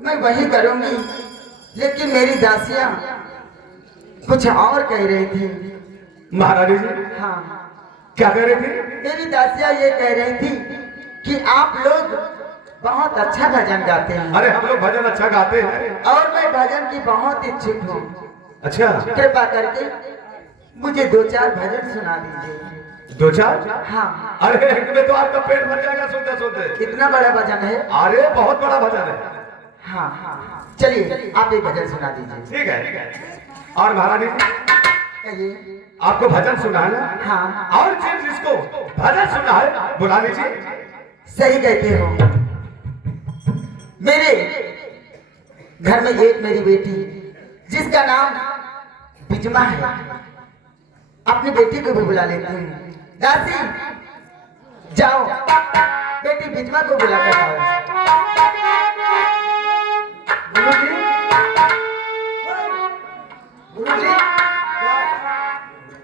मैं वही करूंगी, लेकिन मेरी दासियां कुछ और कह रही थी। महारानी जी, हाँ, क्या कह रही थी? मेरी दासियां ये कह रही थी कि आप लोग बहुत अच्छा भजन गाते हैं। अरे हम लोग भजन अच्छा गाते हैं और मैं भजन की बहुत इच्छुक हूँ। अच्छा, कृपा करके मुझे 2-4 भजन सुना दीजिए। 2-4? हाँ। अरे इसमें तो आपका पेट भर जाएगा सुनते सुनते। इतना बड़ा भजन है? अरे बहुत बड़ा भजन है। हाँ हाँ, चलिए आप एक भजन सुना दीजिए। ठीक है। और महारानी जी, कहिए। आपको भजन सुना है ना? हाँ। और जिसको भजन सुना है बुला लीजिए। सही कहते हो। मेरे घर में एक मेरी बेटी जिसका नाम बिजमा है, अपनी बेटी को भी बुला लेते हैं। दासी जाओ, बेटी बिजमा को बुला कर आओ।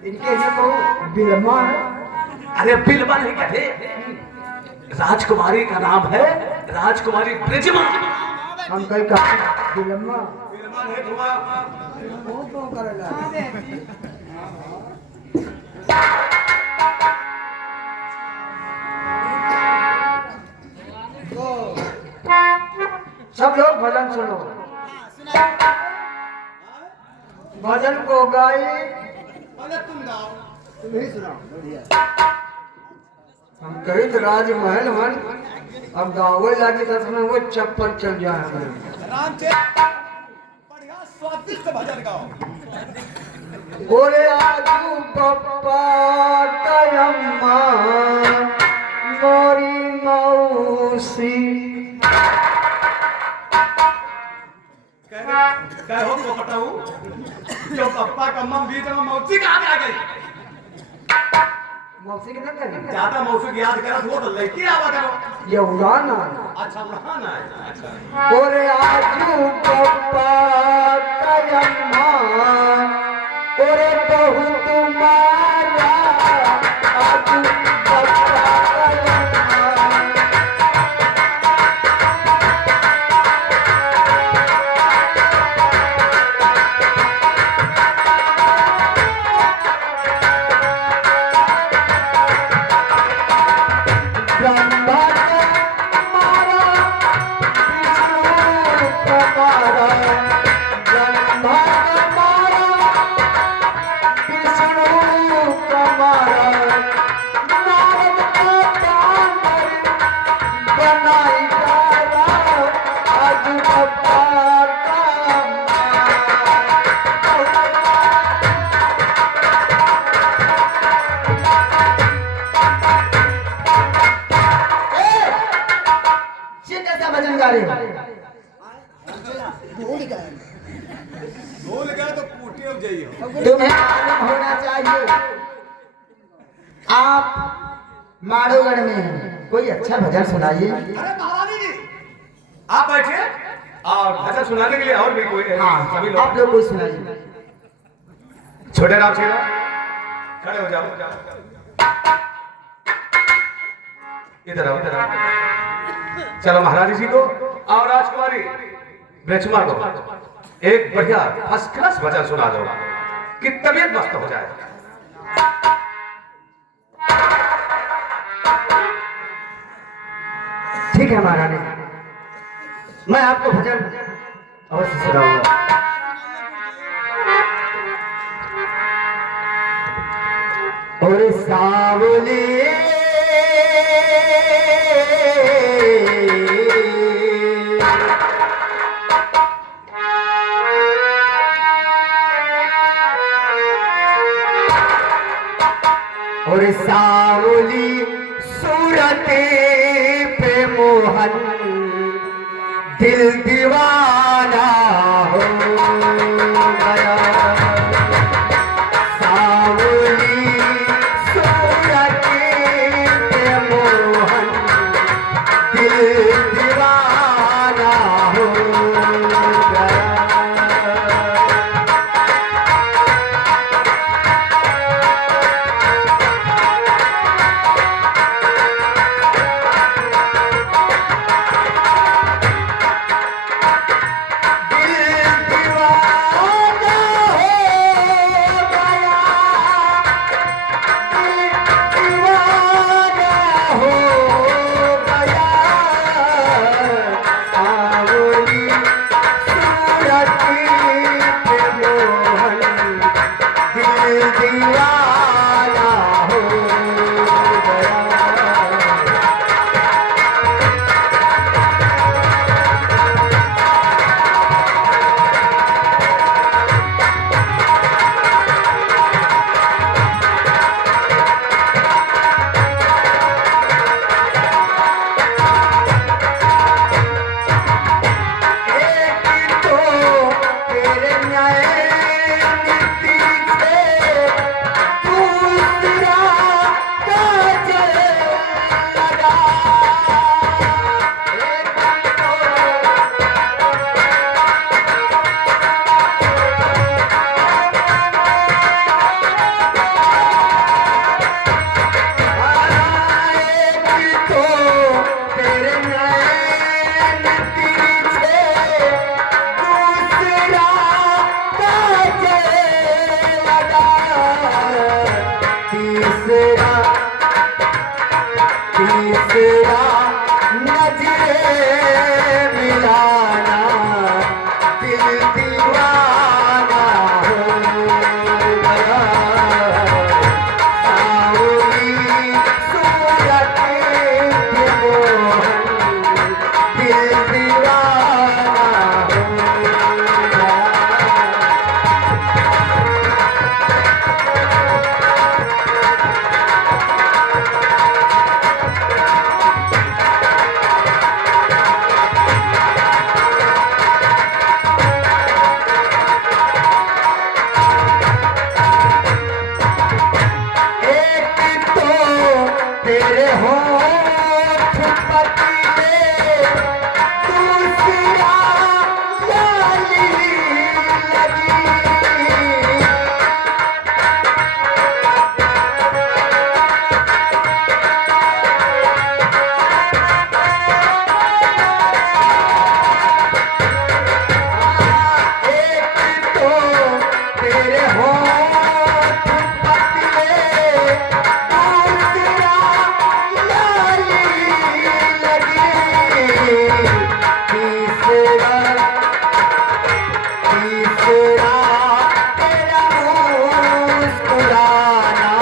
इनके लिए तो बिलमा। अरे बिलमा नहीं कहते, राजकुमारी का नाम है राजकुमारी ब्रिजमा। हम कहीं कहा बिलमा। बिलमा नहीं सब लोग भजन सुनो। भजन को गाए, तुम ही सुनाओ। हम कही तो राजमहल मन, अब गावे लागे तो वो चप्पल चल जाए हमें। बढ़िया स्वादिष्ट भजन गाओ। बोले आजू पप्पा कयम्मा मोरी मौसी। कह हो तो बताऊं, जो पप्पा का मम बीच में मौसी कहाँ आ गई? मौसी के ना करी ज्यादा मौसी याद करा तो लड़की आवा करो। ये उड़ाना। अच्छा उड़ान है। अच्छा बोले आजू पप्पा कयम्मा ओरे बहुत मारा आजू पप्पा कयम्मा। भजन गा रहे हो? भूल गए तो पूटी हो जाइए। तुम्हें मालूम होना चाहिए आप माड़ोगढ़ में हैं। कोई अच्छा भजन सुनाइए। अरे महारानी जी, आप बैठिए और भजन सुनाने के लिए और भी कोई हाँ, सभी आप लोग कोई सुनाइए। छोटे राम शेरा खड़े हो जाओ। इधर आओ, इधर आओ। चलो महारानी जी को और राजकुमारी ब्रिजमा को एक बढ़िया फर्स्ट क्लास भजन सुना दो कि तबीयत मस्त हो जाए। ठीक है महारानी, मैं आपको भजन अवश्य सुनाऊंगा। और सावली और सावली सूरते पे मोहन दिल दीवाना हो गया। सावली सूरते पे मोहन तीसरा नजरे मिलाना दिल दीवाना हो गया सावरी सूरत के मोहन दिल दीवाना हो गया एक तो तेरे होठ पतले दूसरा लाली लगी एक तो तेरे होठ पतले दूसरा लाली लगी तीसरा तीसरा तेरा मुस्कुराना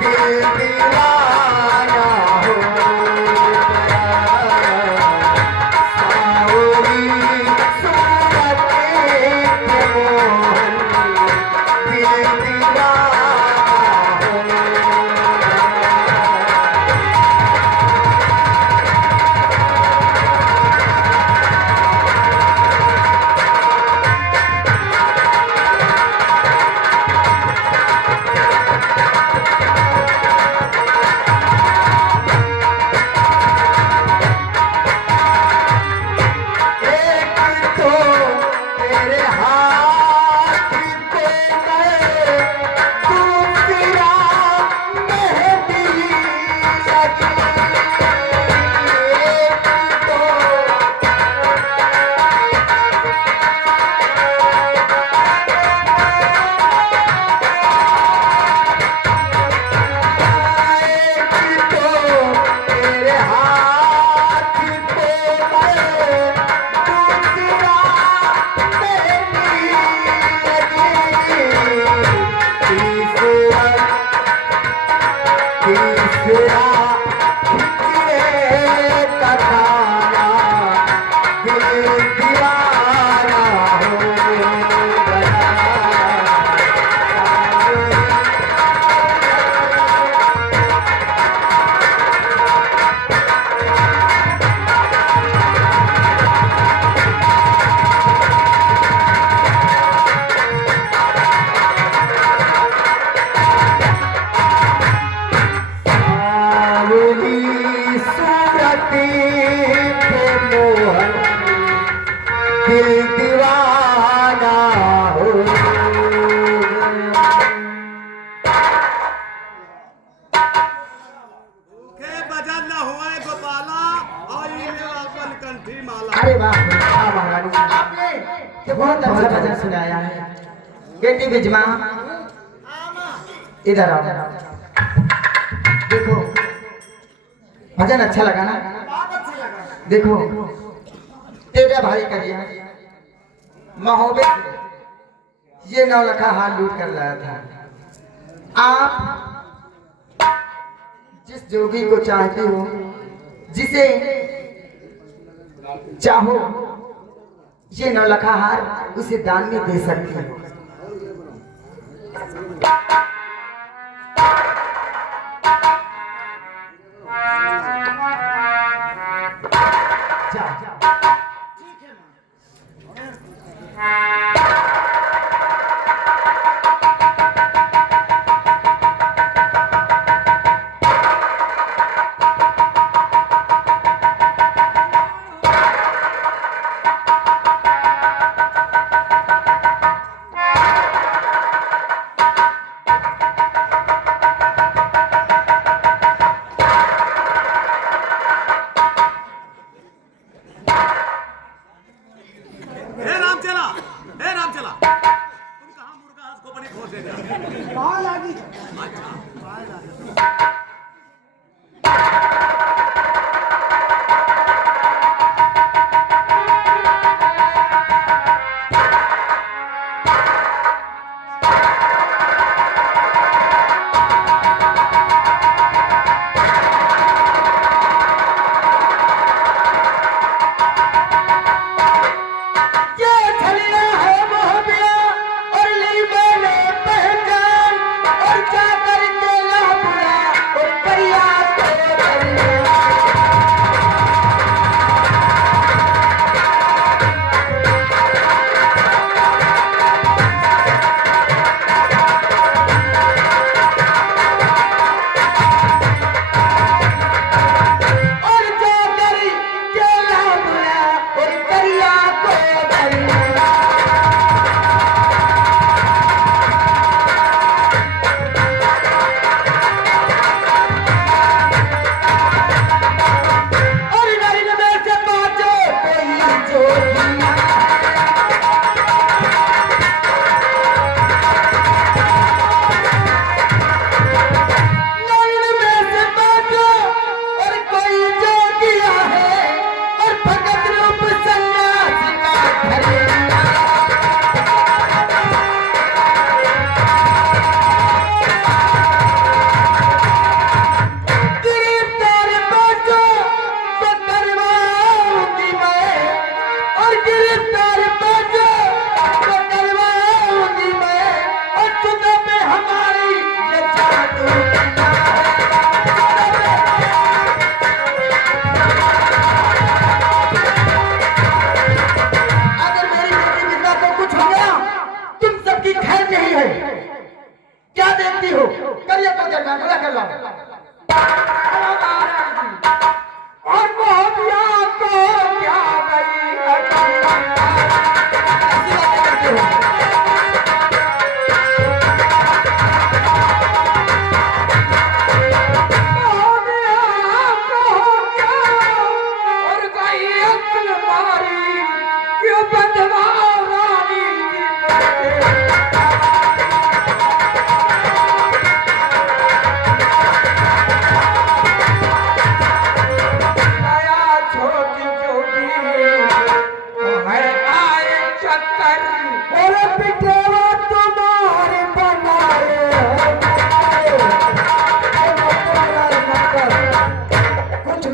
दिल दीवाना हो गया सावरी सूरत के मोहन दिल दीवाना हो गया एक तो तेरे हाथ पे मैं दूसरा मेहंदी लगी एक तो एक तो तेरे हाथ पे मैं दूसरा मेहंदी लगी तीसरा तीसरा फिक्रे का खाना दिल दीवाना हो गया सावली सूरत के मोहन दिल दीवाना हो गया के भजन न हुए गोपाला आई ने अपन कंठी माला अरे वाह वाह महारानी जी आपने ये बहुत अच्छा भजन सुनाया है बेटी बिजमा इधर आओ देखो भजन अच्छा लगा ना देखो तेरे भाई का ये महोबे ये नौलखा हाल लूट कर लाया था आप जिस जोगी को चाहते हो जिसे चाहो ये नौलखा हार उसे दान में दे सकती हो जाओ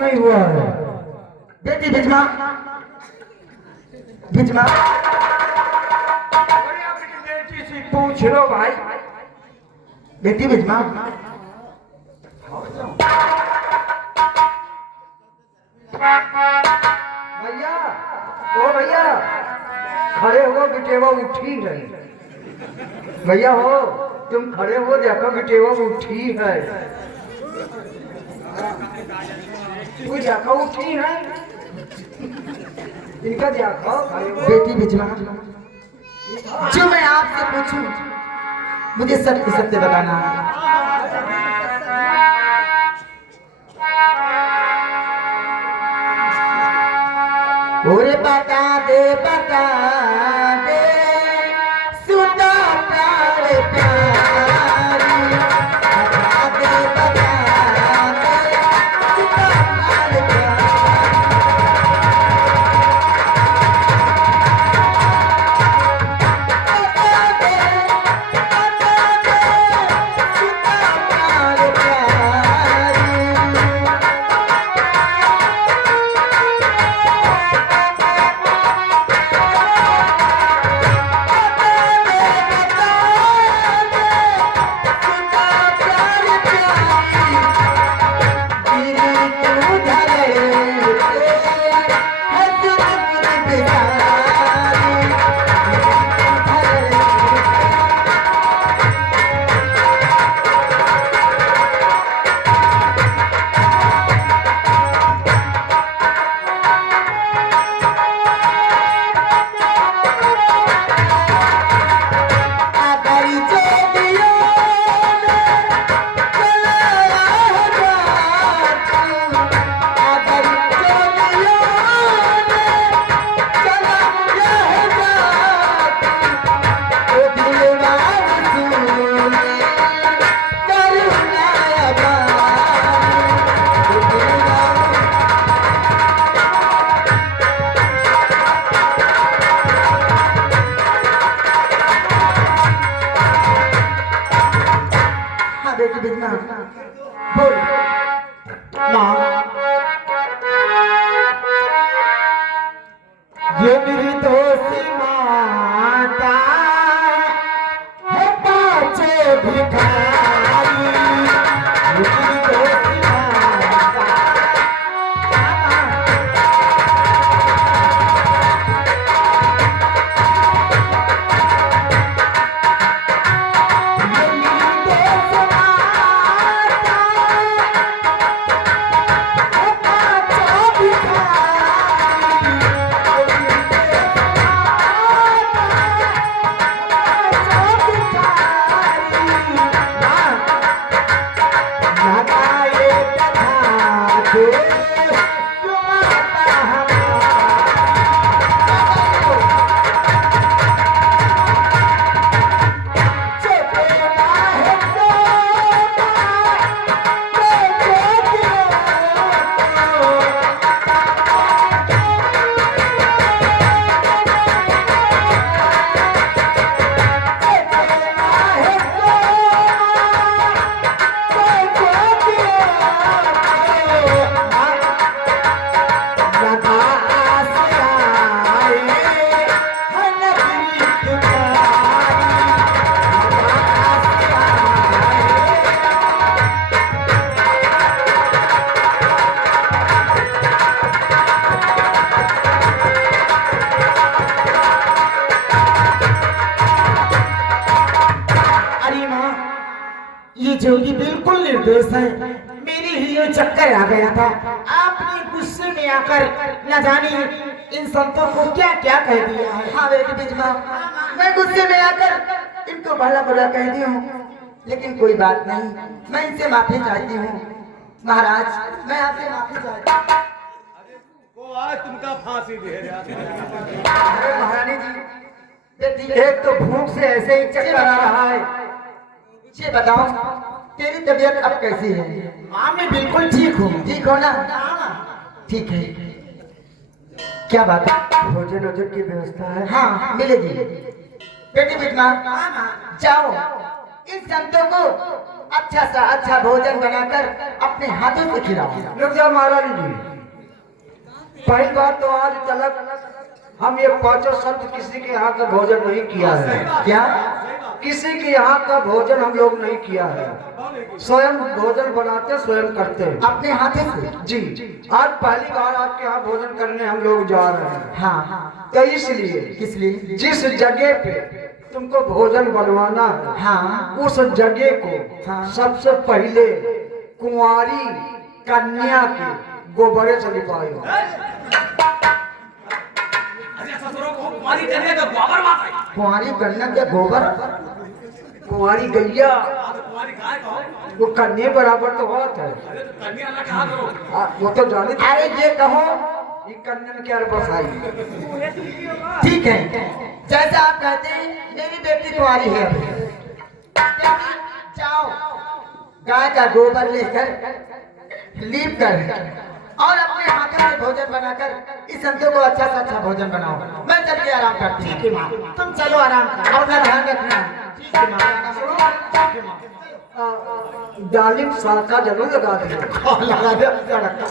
नहीं हुआ है। बेटी बिजमा, बिजमा अरे अपनी बेटी से पूछ लो भाई। बेटी बिजमा, भैया, ओ भैया, खड़े हो, बिटेवा उठी है। भैया हो, तुम खड़े हो, देखो बिटेवा उठी है। तू देखो उठी है, इनका देखो। बेटी बिजमा, जो मैं आपसे पूछूं मुझे सत्य सत्य बताना। ओरे बता दे सुता प्यार प्यारी, बता दे सुता प्यार बेटी बिजमा बोल। माँ, ये मेरी दोस्ती माता है, पाँचे भिखारी। ये मेरी दोस्ती माता। ये मेरी दोस्त माता है, पाँचों भिखारी। ये जोगी बिल्कुल निर्दोष है। मेरे ही ये चक्कर आ गया था। आपने गुस्से में आकर न जाने इन संतों को क्या क्या कह दिया है। हाँ बेटी बिजमा, मैं गुस्से में आकर इनको भला बुरा कह दी हूँ, लेकिन कोई बात नहीं, मैं इनसे माफी चाहती हूँ। महाराज, मैं आपसे माफी चाहती हूँ। को आज तुमका फांसी दे रहा अरे महारानी जी, बेटी एक तो भूख से ऐसे ही चक्कर आ रहा है। ये बताओ, तेरी तबीयत अब कैसी है? हाँ मैं बिल्कुल ठीक हूँ। ठीक हो ना? ठीक है। क्या बात है? भोजन वोजन की व्यवस्था है? हाँ मिलेगी। बेटी बिजमा, जाओ इन संतों को अच्छा सा अच्छा भोजन बनाकर अपने हाथों से खिलाओ। रुक जाओ महाराज जी। पहली बात तो आज तक हम ये पांचों शब्द किसी के यहाँ का भोजन नहीं किया है। क्या? किसी के यहाँ का भोजन हम लोग नहीं किया है। स्वयं भोजन बनाते स्वयं करते हैं अपने हाथों से? जी। आज पहली बार आपके यहाँ भोजन करने हम लोग जा रहे हैं। हाँ। तो इसलिए किस लिए? जिस जगह पे तुमको भोजन बनवाना है, हाँ। उस जगह को हाँ। सबसे पहले कुंवारी कन्या के गोबरे से लिपायो। कुंवारी कन्या के गोबर? कुंवारी गैया वो कन्या बराबर तो बात है। वो तो जाने। अरे ये कहो, ये कन्या में क्या बस आई। ठीक है, जैसा आप कहते हैं मेरी बेटी कुंवारी है। जाओ गाय का गोबर लेकर लीप कर और अपने हाथों से भोजन बनाकर इस संतों को अच्छा सा अच्छा भोजन बनाओ। मैं चल के आराम करती हूँ। ठीक है माँ, तुम चलो आराम करो, अपना ध्यान रखना। ठीक है माँ। डालिम साका जरूर लगा दे। लगा दे तड़का।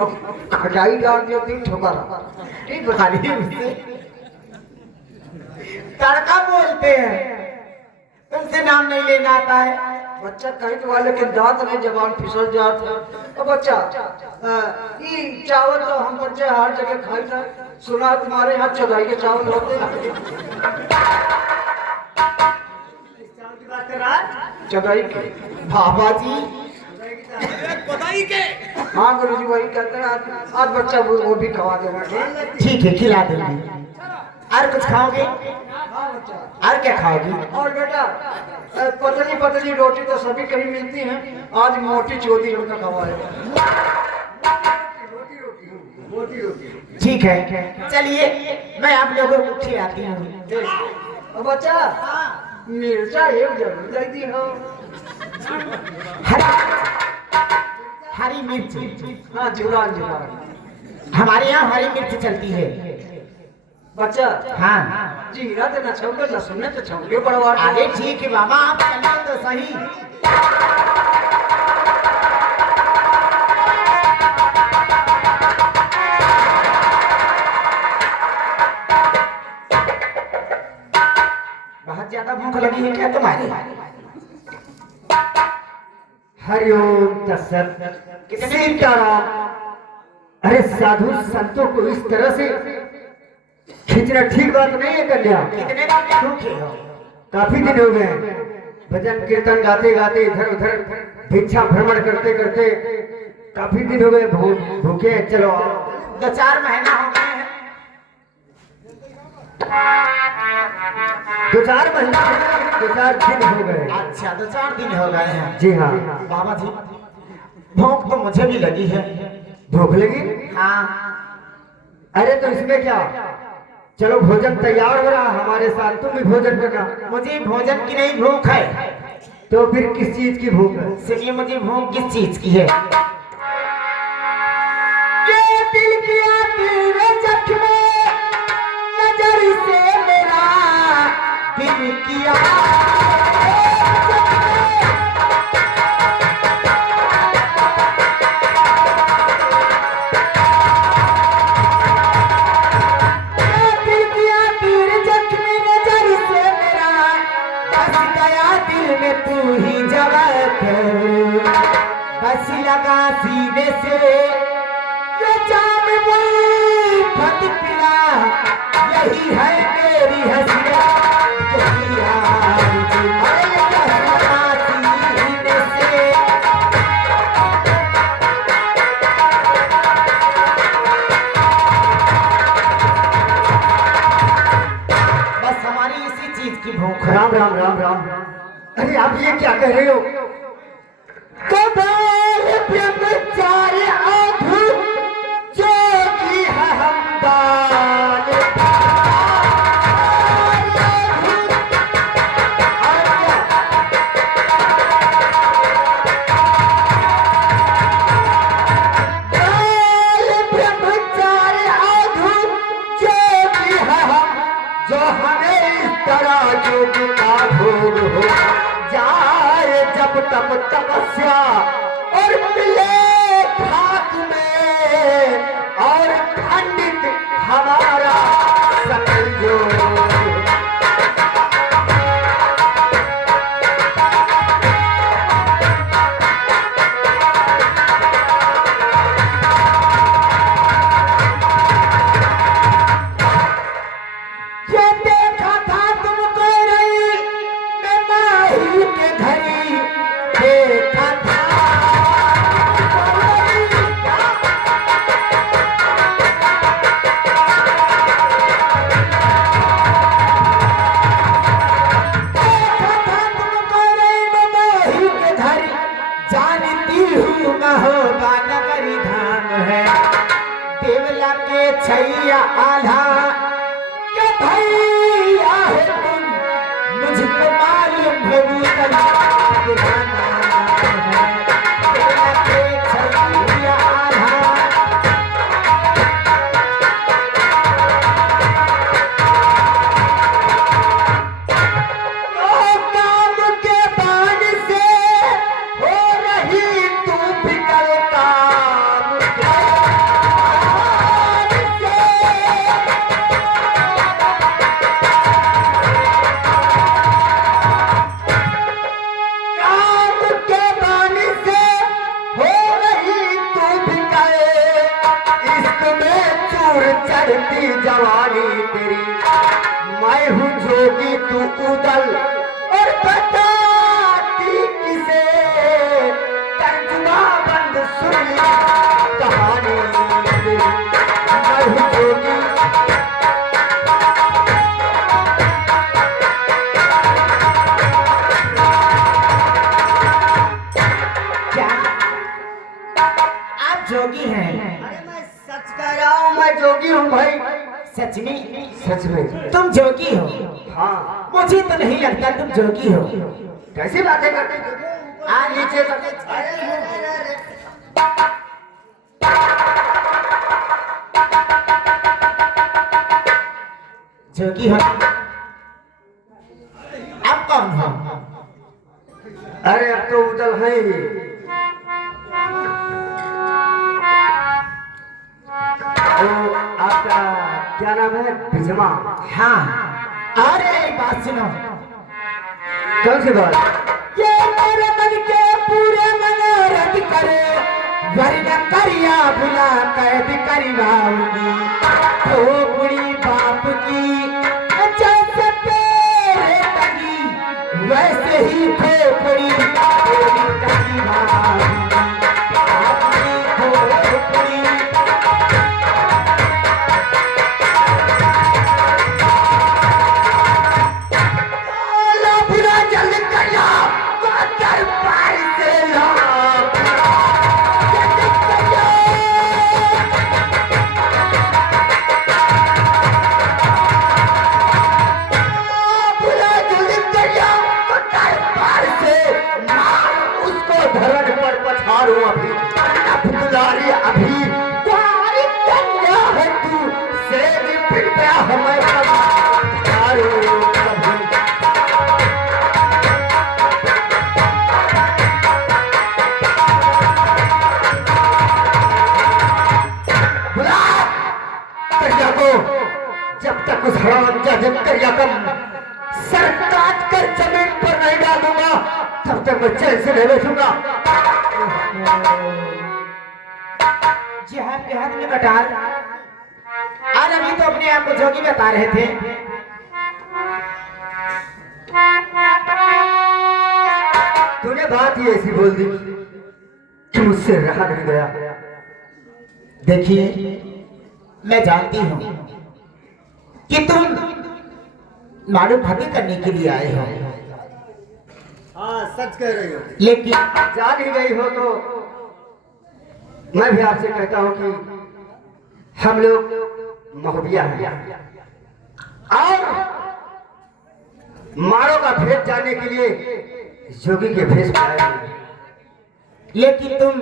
अब खटाई डाल दियो तीन ठोकर। ठीक बता रही है उससे। तड़का बोलते हैं, तुमसे नाम नहीं लेना आता है। बच्चा कहीं तो वाले के दांत में जबान फिसल जाते हैं। अब बच्चा ये चावल तो हम बच्चे हर जगह खाई था। सुना तुम्हारे यहाँ चौधाई के चावल होते हैं। चौधाई के बाबा जी। हाँ गुरु जी वही कहते हैं। आज बच्चा वो भी खवा देगा। ठीक है, खिला देंगे। और कुछ खाओगे? और क्या खाओगी? और बेटा पतली पतली रोटी तो सभी कहीं मिलती हैं। आज मोटी चोटी रोटी खवाएगा। ठीक है, चलिए मैं आप लोगों को खिलाती हूँ। बच्चा मिर्चा एक जरूर दे दी हो। हरी मिर्च? हाँ जुरान जुरान हमारे यहाँ हरी मिर्च चलती है। बच्चा हाँ। जीरा तो न छौके लहसुन तो छौके बड़वा। अरे ठीक है बाबा, आप चलो तो सही। बहुत ज्यादा भूख लगी है क्या तुम्हारी? हरिओम तत्सत। सीताराम। अरे साधु संतों को इस तरह से खींचना ठीक बात नहीं है कन्या। कितने दिन के भूखे हो? काफी दिन हो गए भजन कीर्तन गाते गाते इधर उधर भिक्षा भ्रमण करते करते काफी दिन हो गए भूखे हैं। चलो 2-4 महीना हो गए हैं। 2-4 महीने 2-4 दिन हो गए। अच्छा, 2-4 दिन हो गए हैं। जी हाँ। बाबा जी भूख तो मुझे भी लगी है। भूख लगी? हाँ। अरे तो इसमें क्या, चलो भोजन तैयार हो रहा हमारे साथ, तुम भी भोजन करना। मुझे भोजन की नहीं भूख है। तो फिर किस चीज की भूख है? सुनिए, मुझे भूख किस चीज की है? ये दिल किया तेरे जख्म नजर से मेरा दिल किया लगा सीने से ये जाम फट पिला, यही है मेरी हंसिया। बस हमारी इसी चीज की भूख है। राम राम राम राम। अरे आप ये क्या कह रहे हो? ब्रह्मचार्य अद्भुत जोगी है हमदान। ब्रह्मचार्य अद्भुत जोगी है हम, जो हमें इस तरह योग का भोग हो जाए तपस्या और मिले खाक में और खंडित हमारा सकल जो छैया आल्हा के भैया हो तुम मुझको मालूम है छैया आल्हा काम के बाण से हो रही तू फिकर काम चढ़ती जवानी तेरी मैं हूँ जोगी तू उदल और बताती किसे तर्जुमा बंद सुन ली कहानी तेरी मैं हूँ जोगी क्या आप जोगी हैं? सच कह रहा हूँ, मैं जोगी हूँ भाई। सच में? सच में तुम जोगी हो? हाँ। मुझे तो नहीं लगता तुम जोगी हो। कैसी बातें करते हो? आ नीचे जोगी हो? आप कौन हो? अरे अब तो उदल है ही। तो आपका क्या नाम है? बिजमा। हाँ। अरे बात सुनो। कौन सी बात? ये मेरे मन के पूरे मनोरथ करे वरना करिया बुला कैद करवाऊंगी खोपड़ी बाप की जैसे तेरे लगी वैसे ही खोपड़ी तेरी करवाऊंगी आपकी खोपड़ी बुरा जल्द करिया दरबार से बुरा जल्द करिया दरबार से उसको धरण पर पछाड़ू अभी अब्दुलारी अभी तुम्हारी कन्या है तू सेज पिट पे हमें पछाड़ू कभी जब तक उस हराम जाजिम करिया का सर काट कर जमीन पर नहीं डालूंगा तब तक मैं चैन से नहीं बैठूंगा। जी आपके हाथ में कटार आज अभी तो अपने आप को जोगी बता रहे थे। तूने बात ही ऐसी बोल दी कि मुझसे रहा नहीं गया। देखिए मैं जानती हूँ कि तुम मालूम भक्ति करने के लिए आए हो। हाँ सच कह रही हो। लेकिन जान ही गई हो तो मैं भी आपसे कहता हूँ कि हम लोग महोबिया हैं और मारो का भेद जानने के लिए जोगी के भेष में आए हैं। लेकिन तुम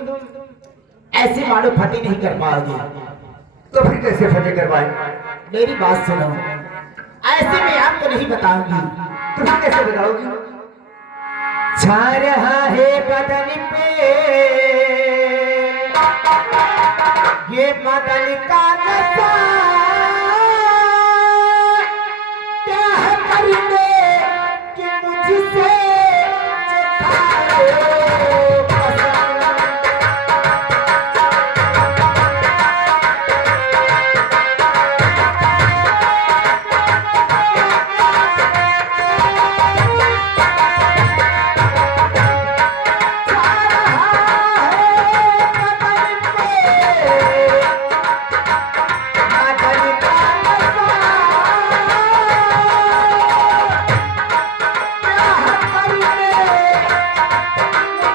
ऐसी मालूम भक्ति नहीं कर पाओगे। तो फिर कैसे फतेह करवाएं? मेरी बात सुनो, ऐसे में आपको नहीं बताऊंगी। तो फिर कैसे बताओगी? छा रहा है बदन पे ये बदन का नशा, क्या है करने कि मुझसे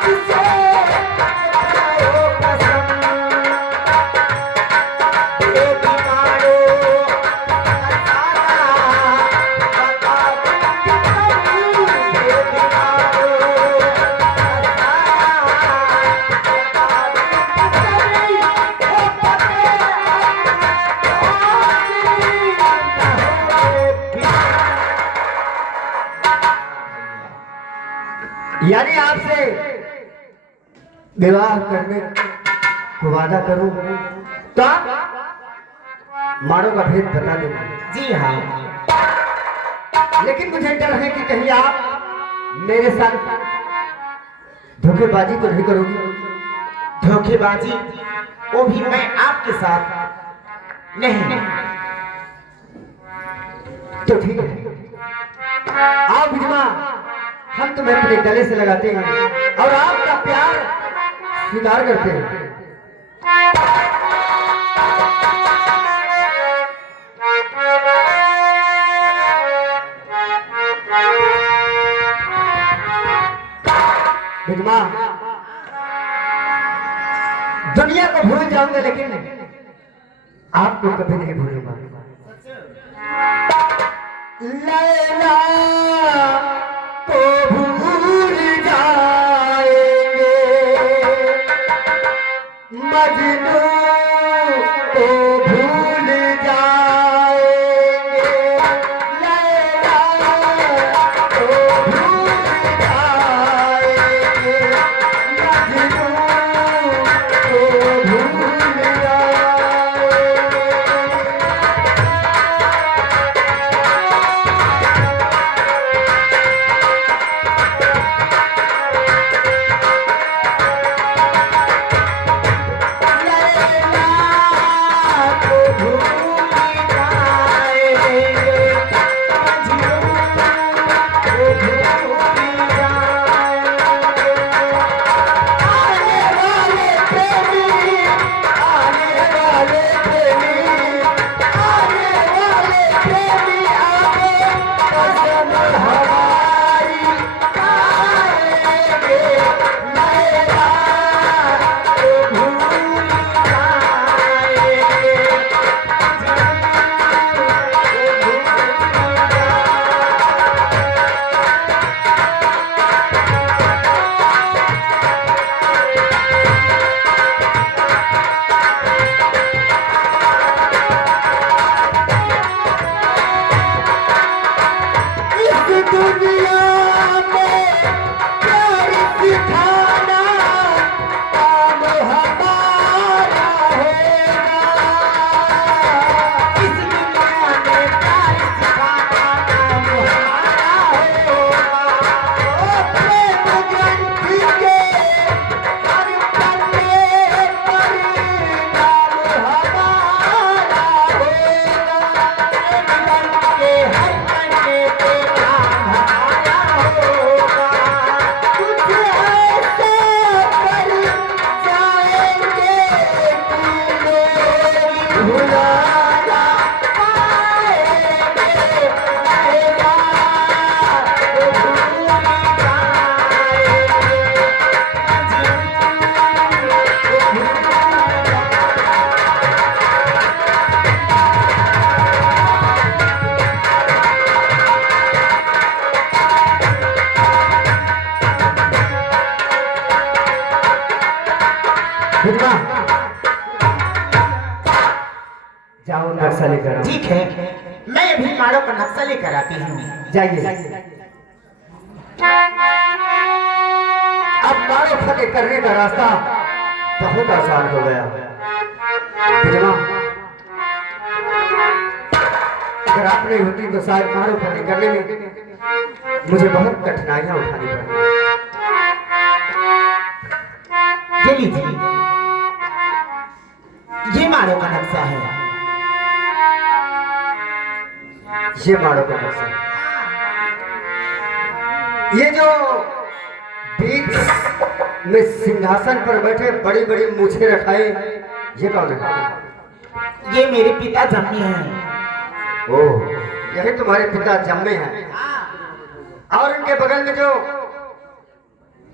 चुकाओ पसंद। यानी आपसे विवाह करने को वादा करूं तो आप मारो का भेद बता देना। जी हाँ, लेकिन मुझे डर है कि कहीं आप मेरे साथ धोखेबाजी तो नहीं करोगी। धोखेबाजी वो भी मैं आपके साथ नहीं। तो ठीक है, आओ बिजमा, हम तुम्हें अपने गले से लगाते हैं और आपका प्यार स्वीकार करते हैं। बिजमा, दुनिया को भूल जाऊंगा लेकिन आपको कभी नहीं भूलूंगा। लैला को भूल जाएंगे, मजनू को भूल जाएंगे, लैला को भूल जाएंगे, मजनू को भूल जाएंगे। जाओ नक्शा लेकर। ठीक है, मैं अभी मारो का नक्शा लेकर आती हूँ। जाइए। अब मारो फटे करने का रास्ता बहुत आसान हो गया। बिजमा, अगर आप नहीं होती तो शायद मारो फटे करने में मुझे बहुत कठिनाइयां उठानी पड़ी। ये लीजिए, ये मारो का नक्शा है। ये मारो का नक्शा, ये जो बीच में सिंहासन पर बैठे बड़ी बड़ी मूछें रखाए, ये कौन है? ये मेरे पिता जम्मे हैं। ओह, यही तुम्हारे पिता जम्मे हैं। और उनके बगल में जो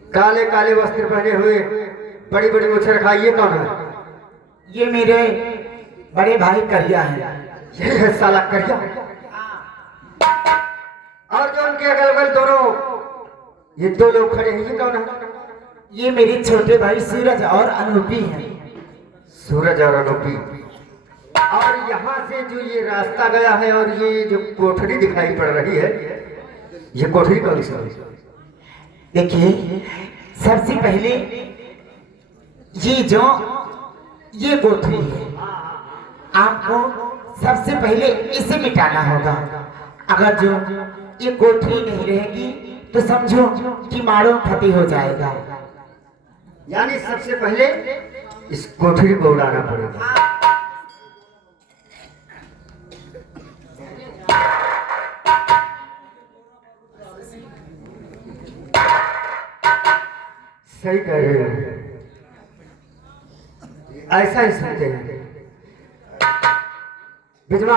काले काले वस्त्र पहने हुए बड़ी बड़ी मूछें रखाई, ये कौन है? ये मेरे बड़े भाई करिया हैं। ये है साला करिया। और जो उनके अगल बगल दोनों ये दो लोग खड़े हैं, ये कौन है? ये मेरे छोटे भाई सूरज और अनूपी हैं। सूरज और अनूपी। और यहाँ से जो ये रास्ता गया है और ये जो कोठरी दिखाई पड़ रही है, ये कोठरी कौन सी है? देखिए, सबसे पहले ये कोठरी है। आपको सबसे पहले इसे मिटाना होगा। अगर जो ये कोठरी नहीं रहेगी तो समझो कि मारो फतेह हो जाएगा। यानी सबसे पहले इस कोठरी को उड़ाना पड़ेगा। सही कह रहे हो, ऐसा ही सुनते हैं। बिजमा,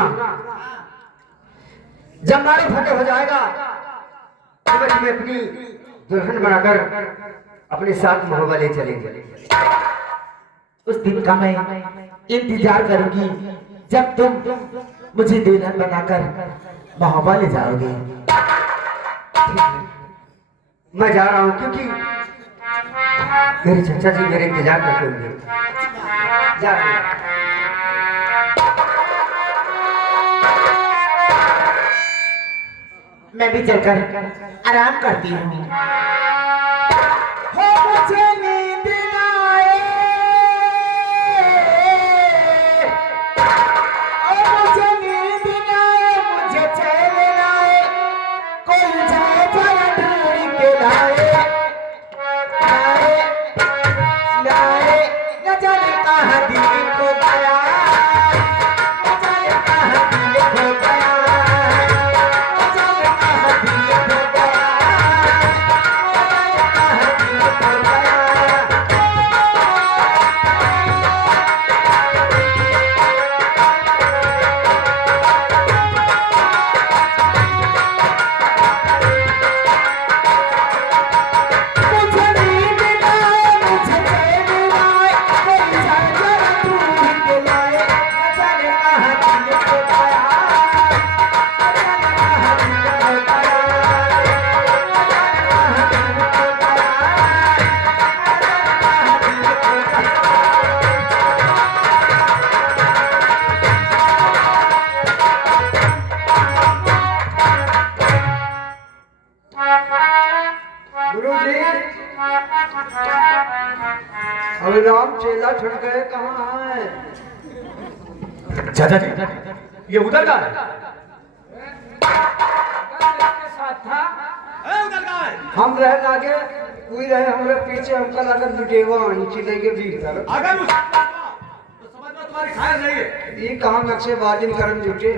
जब मारो फटे हो जाएगा तो मैं तुम्हें अपनी दुल्हन बनाकर अपने साथ महोबा ले चलेंगे। उस दिन का मैं इंतजार करूंगी जब तुम मुझे दुल्हन बनाकर महोबा ले जाओगे। मैं जा रहा हूं क्योंकि मेरे चाचा जी मेरे इंतजार करते होंगे। जा रहा हूं। मैं भी चलकर आराम करती हूँ। हो मुझे नींद न आए, ओ मुझे नींद न आए, मुझे चैन न आए, कोई जाए जरा ढूंढ के लाए, लाए, लाए, न जाने कहाँ दिल खो गया, न जाने कहाँ दिल खो गया। अरे राम, चेला छुट गए, कहाँ है? चाचा जी, ये उधर का है? उधर का है। हम रह लागे, कोई रहे हमारे पीछे, हमका लगा लुटेवा नीचे लेके भीतर। अगर तो समझ में तुम्हारी खैर नहीं है। ये कहाँ नक्शेबाजी करम जुटे?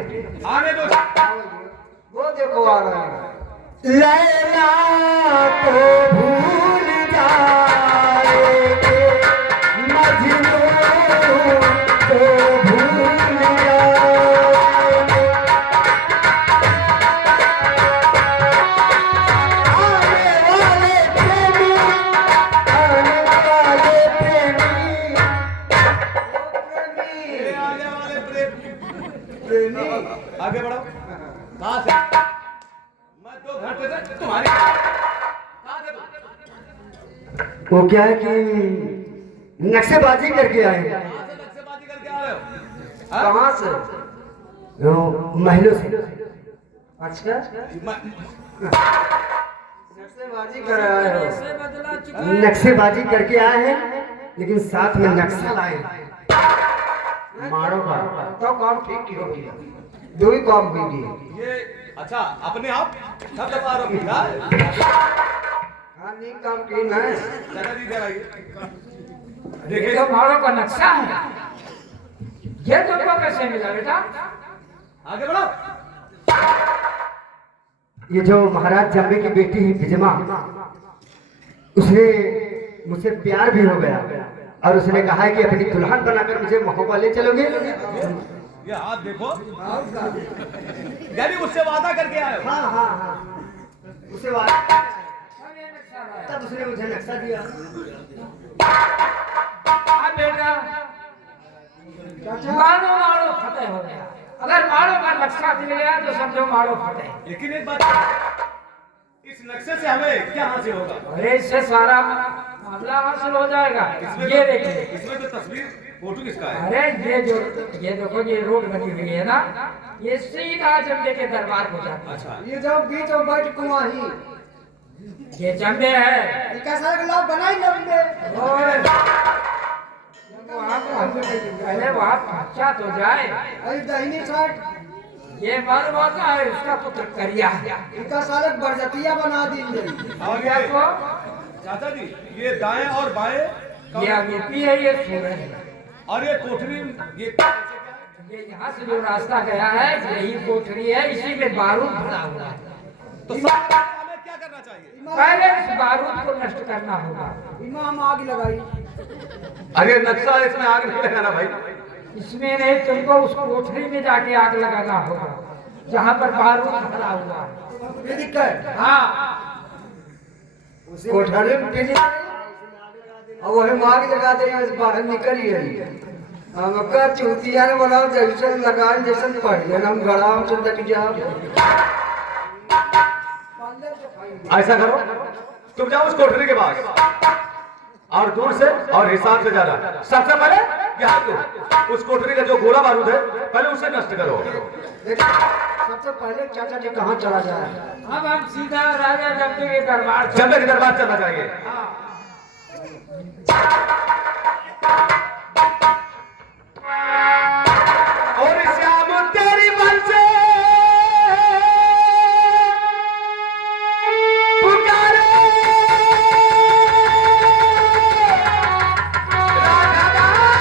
आने दो। वो देखो आ रहे हैं। लैला को भूल जाएंगे, मजनू को भूल जाएंगे, आने वाले प्रेमी, आने वाले प्रेमी, आने वाले प्रेमी। आगे बढ़ो। कहाँ से? मैं 2 घंटे से तुम्हारी कहाँ से तुम? वो क्या है कि नक्शेबाजी करके आए हैं। कहाँ से नक्शेबाजी करके आ रहे हो? कहाँ से? वो महलों से। अच्छा, नक्शेबाजी कर आए हो। से बदला चुका है। नक्शेबाजी करके आए हैं, लेकिन साथ में नक्शा लाए मारो का। तो काम ठीक की होगी, दो ही काम कीजिए। ये अच्छा अपने आप सब दबा रहे हो क्या? हाँ नहीं काम की ना। चाचा जी इधर आइए। ये देखिए तो मारो का नक्शा है। ये तुमको कैसे मिला बेटा? आगे बढ़ो। ये जो महाराज जम्बे की बेटी है बिजमा, उसने मुझसे प्यार भी हो गया और उसने कहा है कि अपनी दुल्हन बनाकर मुझे महोबा ले चलोगे। ये हाथ देखो, यानी उससे वादा करके आए हो। हाँ हाँ हाँ, उसे तब उसने मुझे नक्शा दिया। हाँ बेटा, मारो मारो फतेह हो गया। अगर मारो का नक्शा मिल गया तो समझो मारो फतेह। लेकिन एक बात, इस नक्शे से हमें क्या हासिल होगा? अरे इससे सारा मामला हासिल हो जाएगा। ये देखिए, इसमें तो तस्वीर फोटो किसका है? अरे ये देखो, ये रोड बनी हुई है ना, ये सीधा जम्बे के दरबार को जाता है। अच्छा ये जो बीच में बैठ कुआही, ये जम्बे है। इनका सारा लोग बनाई लंबे। और वहाँ पहले वहाँ पहुँचा तो जाए। अरे दाहिनी साइड ये मालूम होता है उसका पुत्र करिया है। इनका सारे बरजतिया बना दीजिए। और करिया ये को चाचा जी, ये दाएं और बाएं ये अमेठी है, ये सूरज है। और ये कोठरी, ये यहाँ से जो रास्ता गया है यही कोठरी है, इसी में बारूद भरा हुआ है। तो सबसे पहले हमें क्या करना चाहिए? पहले इस बारूद को नष्ट करना होगा। इमाम आग लगाई। अरे नक्शा इसमें आग नहीं लगाना भाई। इसमें नहीं, तुमको उस कोठरी में जाके आग लगाना होगा जहाँ पर बारूद भरा हुआ है। ये दिक्कत हाँ, कोठरी में पीछे और वही आग लगा दे, बाहर निकल ही रही। हम का चूतिया ने बनाओ जैसे लगान जैसे पढ़ हम गड़ाम से तक जा। ऐसा करो, तुम जाओ उस कोठरी के पास और दूर से और हिसाब से जाना। सबसे पहले यहाँ को उस कोठरी का जो गोला बारूद है पहले उसे नष्ट करो। सबसे पहले चाचा जी कहाँ चला जाए? अब हम सीधा राजा जम्बे के दरबार जम्बे के दरबार चलना चाहिए। और श्याम तेरी मन से पुकारे राधा,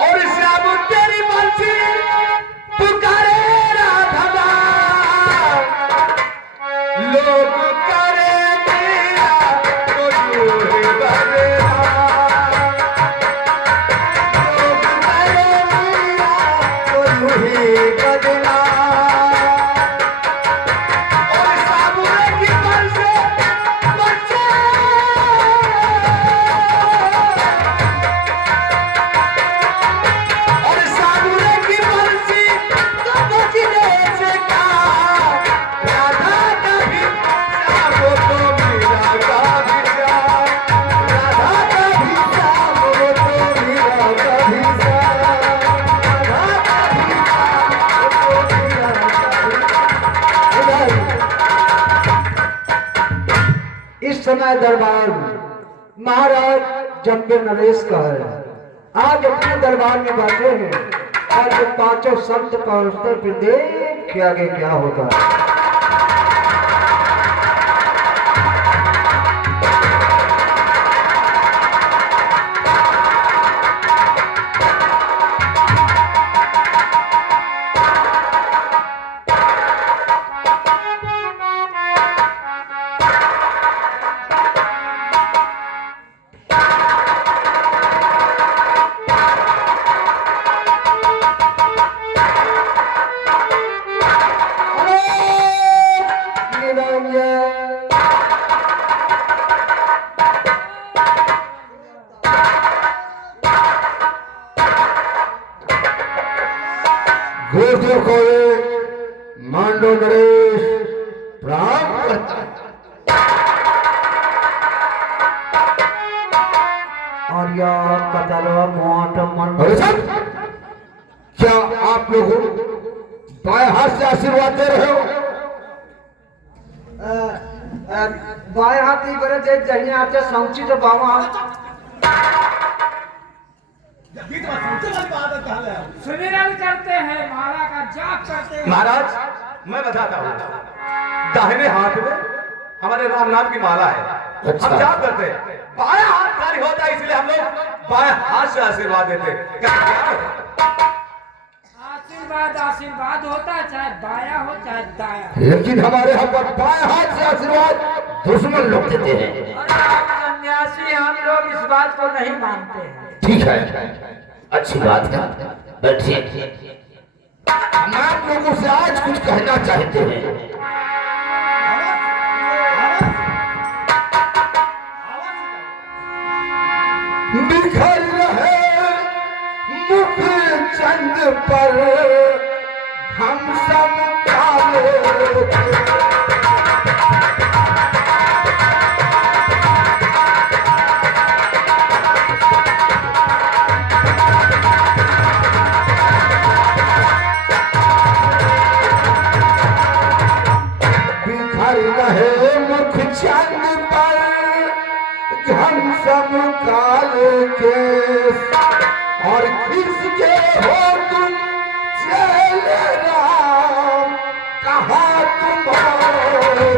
और श्याम तेरी मन से पुकारे राधा, लोग करे मेरा कोई बदला, लोग करे मेरा कोई बदला, और साबुन की बल से बचे, और साबुन की बल से तो बचने से का राधा का भी साबो तो मेरा का भी जा, राधा का भी साबो तो मेरा का भी जा, राधा का भी साबो तो मेरा का भी जा। इस समय दरबार में महाराज जम्बे नरेश का है। आज अपने दरबार में बैठे हैं और जो पांचों शब्द पहुंचते फिर देख के आगे क्या होगा। घोषों को मांडो नरेश प्रणाम करता है। और यह कतल मोट मन अरे सर, क्या आप लोग बाएं हाथ से आशीर्वाद दे रहे हो। बाएं हाथ ही करे जे जहिया आते सौची तो बावा बीच में समझे वाली बात है कहाँ ले आओ। सुमिरन करते हैं, माला का जाप करते हैं। महाराज मैं बताता हूँ, दाहिने हाथ में हमारे राम नाम की माला है। अच्छा। हम जाप करते हैं, बायां हाथ खाली होता है, इसलिए हम लोग बाएं हाथ से आशीर्वाद देते हैं। आशीर्वाद आशीर्वाद होता है, चाहे बाया हो चाहे दाया। लेकिन हमारे यहाँ पर बाएं हाथ से आशीर्वाद दुश्मन लोग देते हैं। और आप सन्यासी, हम लोग इस बात को नहीं मानते हैं। ठीक है, अच्छी बात है, बैठिए। हम आप लोगों से आज कुछ कहना चाहते हैं। बिखर रहे मुख चंद पर हम सब काले बिखर रहे मुख चंद पर हम सब काले केस और किसके हो तुम चले राम कहाँ तुम हो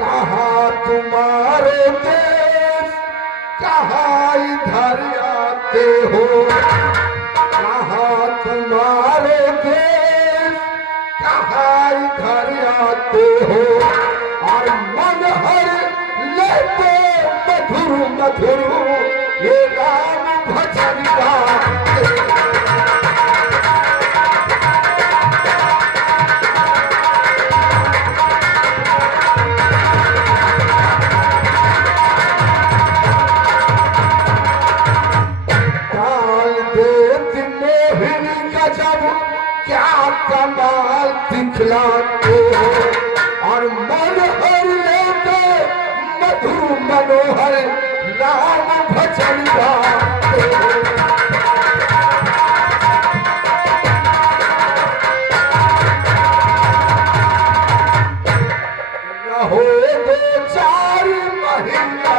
कहाँ तुम्हारे देश कहाँ इधर आते हो कहाँ तुम्हारे देश कहाँ इधर आते हो और मन हर लेते मधुर मधुर ये राम भजन गाते डाल देत मोहिनी गजब क्या कमाल दिखलाते हो और मन हर लेते मधुर मनोहर राम भजन गाते हो। रहो दो चार महीना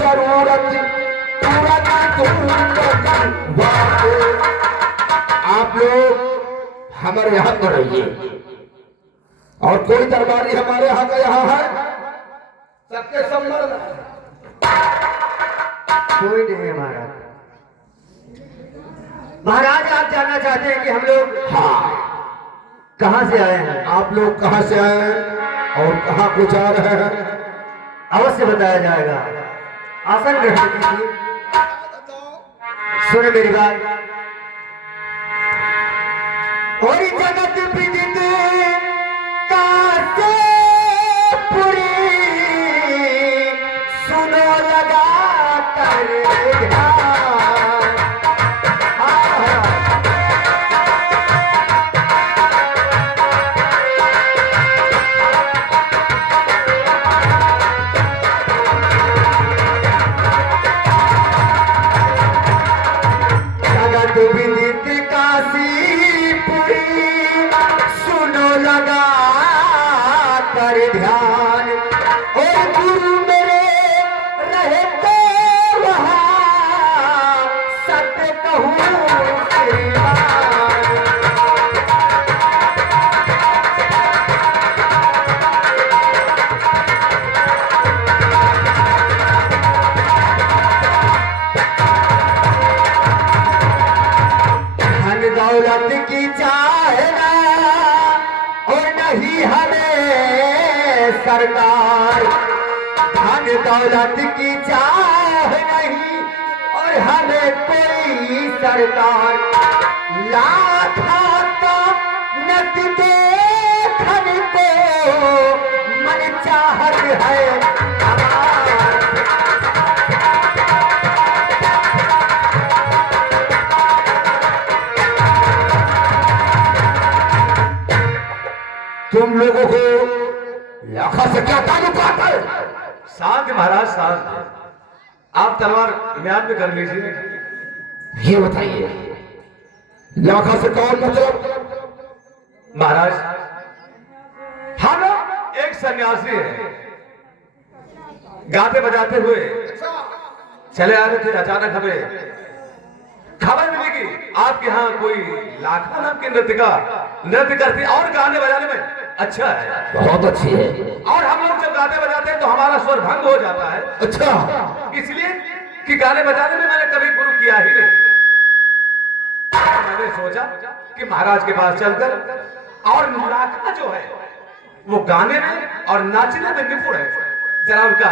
जरूरत आप लोग हमारे यहाँ पर रहिए और कोई दरबारी हमारे यहाँ का यहाँ है सबके संबंध कोई नहीं है महाराज। महाराज आप जानना चाहते हैं कि हम लोग कहाँ से आए हैं? आप लोग कहाँ से आए हैं और कहाँ को जा रहे हैं अवश्य बताया जाएगा। आसन ग्रहण कीजिए, सुने मेरी बात। और जगत विदित कासे पुरी सुनो लगा कर विदित काशी पुरी सुनो लगा सरकार, धन दौलत की चाह नहीं और हमें कोई सरकार, लाखों का नत देखने को मन चाहत है हमार। तुम लोगों को लाखा से क्या ताल्लुकात है? शांत महाराज शांत। आप तलवार म्यान में कर लीजिए। ये बताइए लाखा से कौन मतलब? महाराज हम एक सन्यासी हैं, गाते बजाते हुए चले आ रहे थे। अचानक हमें खबर मिली कि आपके यहाँ कोई लाखा नाम की नृत्य करती और गाने बजाने में अच्छा है, बहुत अच्छी है। और हम लोग जब गाते बजाते हैं तो हमारा स्वर भंग हो जाता है, अच्छा, इसलिए कि गाने बजाने में मैंने कभी गुरु किया ही नहीं। मैंने सोचा कि महाराज के पास चलकर, और लाखा जो है वो गाने में और नाचने में निपुण है, जरा उनका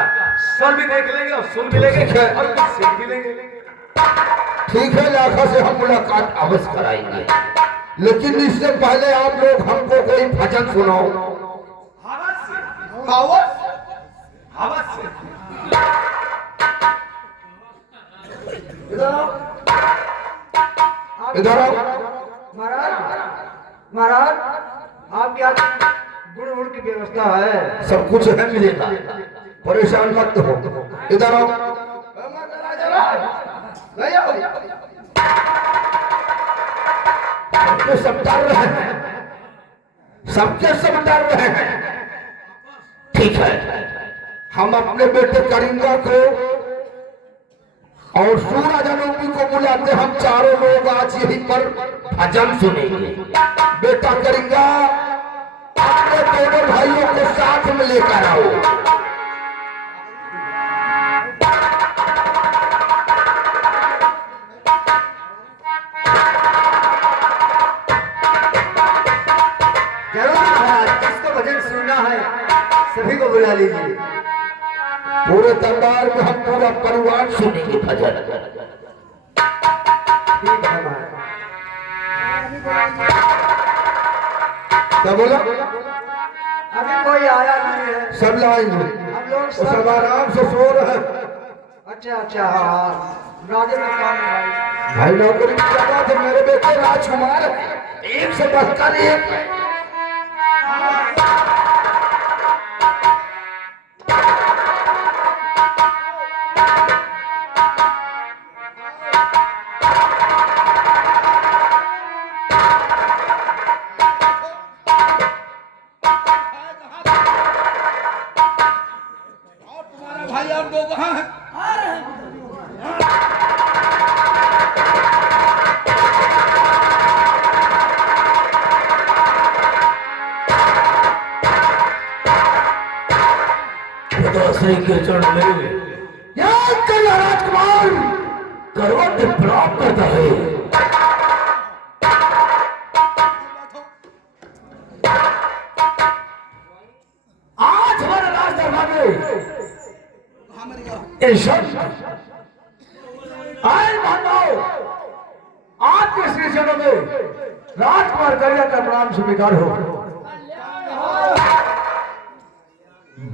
स्वर भी देख लेंगे और सुन भी लेंगे और कुछ सीख भी लेंगे। ठीक है, लाखा से हम मुलाकात अवश्य कराएंगे, लेकिन इससे पहले आप लोग हमको कोई भजन सुनाओ। इधर आओ। महाराज, महाराज आपके यहाँ गुड़ उड़ की व्यवस्था है? सब कुछ है, मिलेगा, परेशान मत हो। इधर आओ। सबके सब डर रहे हैं, सबके सब डर रहे हैं। ठीक है, हम अपने बेटे करिंगा को और सूरज अनूपी को बुलाते, हम चारों लोग आज यहीं पर भजन सुनेंगे। बेटा करिंगा अपने दोनों भाइयों को साथ में लेकर आओ। सभी को बुला लीजिए। पूरे दरबार में हम पूरा परिवार सुनेंगे भजन। ठीक है महाराज। क्या बोला? अभी कोई आया नहीं है। सब लाएंगे, हम लोग वो सब आराम से सो रहे हैं। अच्छा अच्छा, हाँ राजे का काम है भाई। भाई नौकरी की जगह थे, मेरे बेटे राजकुमार हैं, एक से बढ़कर एक। भाई आप दो कहाँ हैं? सही के चरण में याद कर राजकुमार, करवट प्राप्त करता है। आज हमारे राज दरबार में आपके श्री चरणों में राजकुमार करिया का प्रणाम स्वीकार हो।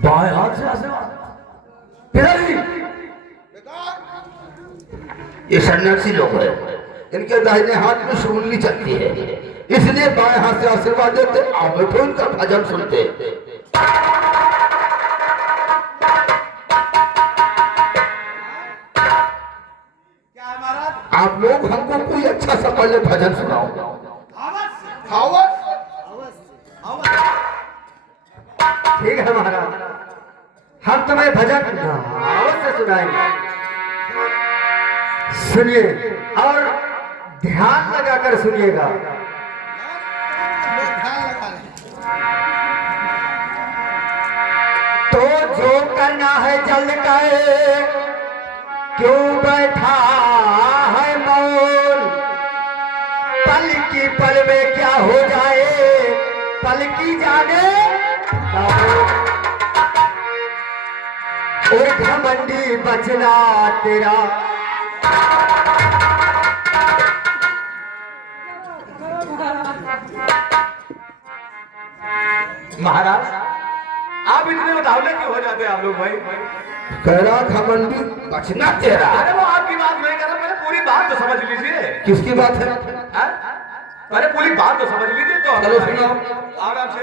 बाएं हाथ से आशीर्वाद। पिताजी, ये सन्यासी लोग हैं, इनके दाहिने हाथ में सुरंगी चलती है, इसलिए बाएं हाथ से आशीर्वाद देते। आप बैठो, इनका भजन सुनते। आप लोग हमको कोई अच्छा सा पहले भजन सुनाओ। ठीक है महाराज, हम तुम्हें भजन अवश्य सुनाएंगे। सुनिए और ध्यान लगाकर सुनिएगा। तो जो करना है जल्द करे, क्यों बैठा है मौन? पल की पल में क्या हो जाए, पल की जाने। और घमंडी बचना तेरा महाराज आप इतने उतावले क्यों हो जाते हैं आप लोग भाई? कह रहा घमंडी बचना तेरा। अरे वो आपकी बात नहीं कर रहा, पहले पूरी बात तो समझ लीजिए। किसकी बात है? हाँ? पहले पूरी बात तो समझ लीजिए तो चलो सुनाओ। आराम से।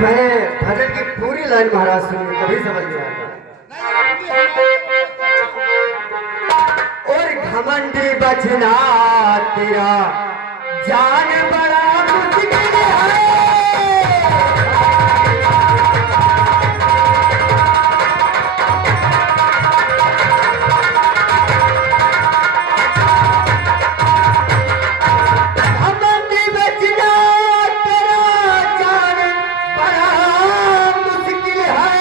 पहले भजन की पूरी लाइन महाराज सुनिए तभी समझ में आएगा। और घमंडी बचना तेरा जान बड़ा मुश्किल है। घमंडी बचना तेरा जान बड़ा मुश्किल है।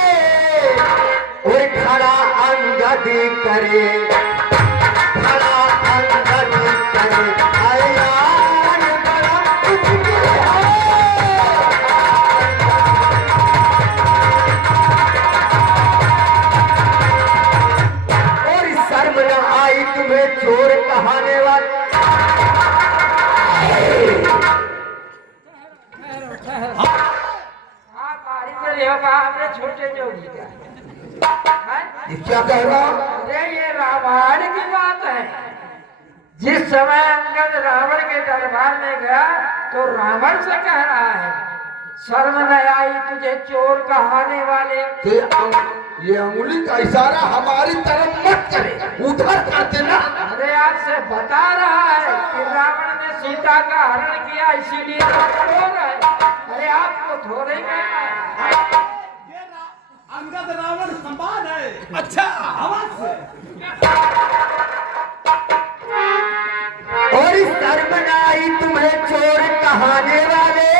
और खड़ा अंगद करे चोर कहाने वाले छोटे जोगी का ये क्या कह रहा? अरे ये रामायण की बात है। जिस समय अंगद रावण के दरबार में गया तो रावण से कह रहा है शर्म न आई तुझे चोर कहाने वाले। ये अंगुली का इशारा हमारी तरफ मत करे, उधर कर देना। अरे आपसे बता रहा है कि रावण ने सीता का हरण किया इसीलिए चोर है। अरे आपको थोड़े कहना है। अंगद रावण समान है। अच्छा आवाज से और शर्म न आई तुम्हें चोर कहाने वाले,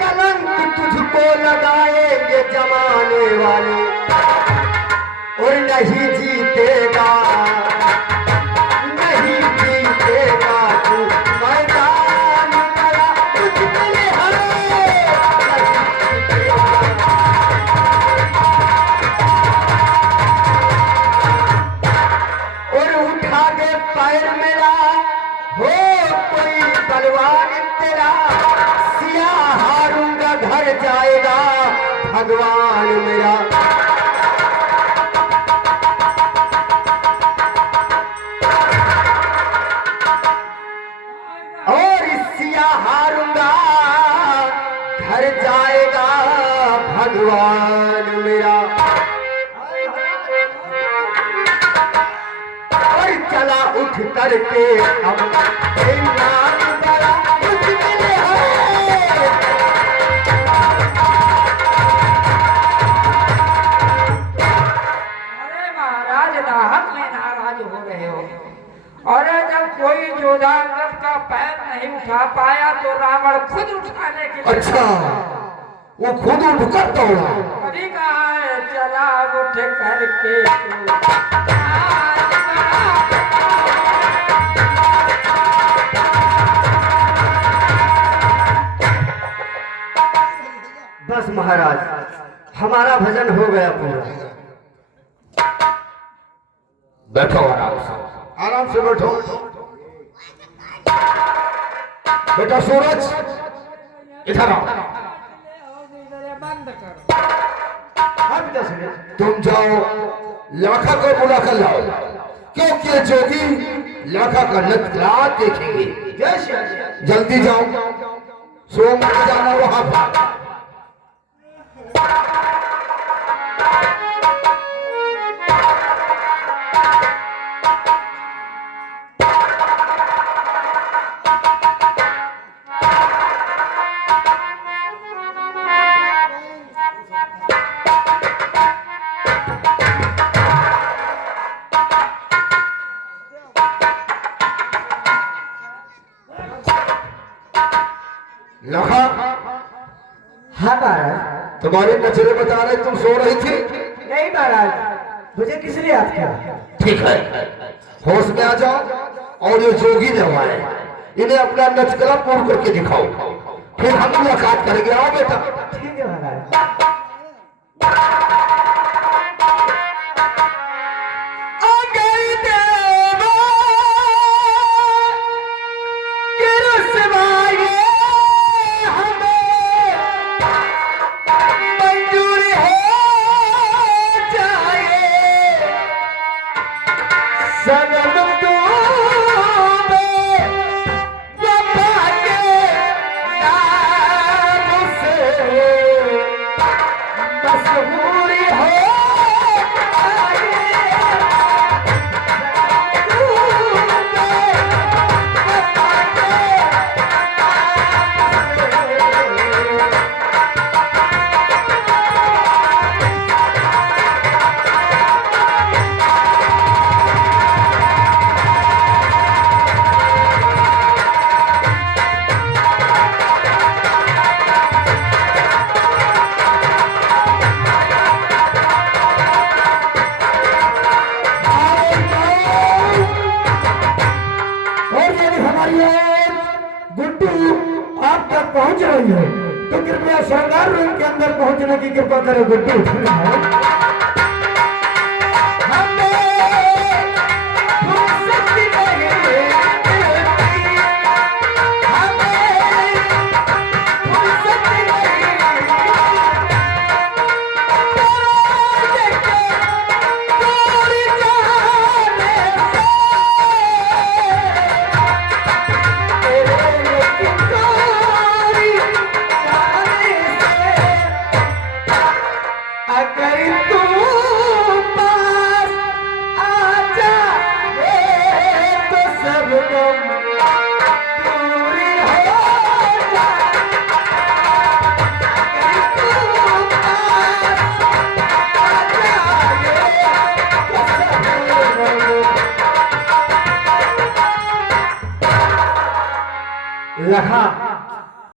कलंक तुझको लगाएंगे जमाने वाले। और नहीं जीतेगा नहीं जीतेगा तू मैदान बड़ा मुश्किल है। और उठा के पैर मेरा हो कोई बलवान तेरा, सिया हारूंगा घर जाएगा भगवान मेरा। और सिया हारूंगा घर जाएगा भगवान मेरा। और चला उठ करके अब नाम बड़ा मुश्किल है। अरे महाराज नाहक में नाराज हो रहे हो। अरे जब कोई योद्धा अंगद का पैर नहीं उठा पाया तो रावण खुद उठाने के लिए अच्छा वो खुद उठकर दौड़ा। कभी कहा है चला उठ करके बस महाराज हमारा भजन हो गया पूरा। बैठो आराम से बैठो। बेटा सूरज इधर आओ। बंद करो। हाँ बेटा सूरज, तुम जाओ लाखा को बुला कर लाओ, क्योंकि ये जोगी लाखा का नृत्य देखेंगे। जल्दी जाओ, सोम जाना वहां पर। लखा, हाँ महाराज। तुम्हारे नचरे बता रहे तुम सो रही थी। नहीं महाराज, मुझे किस लिए याद किया? ठीक है, होश में आ जाओ और ये जोगी जवान इन्हें अपना नचकला पूर्ण करके दिखाओ, फिर हम मुलाकात करेंगे। आओ बेटा। ठीक ठीक है महाराज। अगर देवा के रुसवाए हमें मंजूर हो जाए, सनम डूबे वफा के नाम से मशहूर हो जाए। और यदि हमारी ओर गुड्डू आप तक पहुंच रही है तो कृपया श्रृंगार रूम के अंदर पहुंचने की कृपा करें गुड्डू। अगर तू पास आ जाए तो सब गम दूर हो जाए। अगर तू पास आ जाए तो सब गम लखा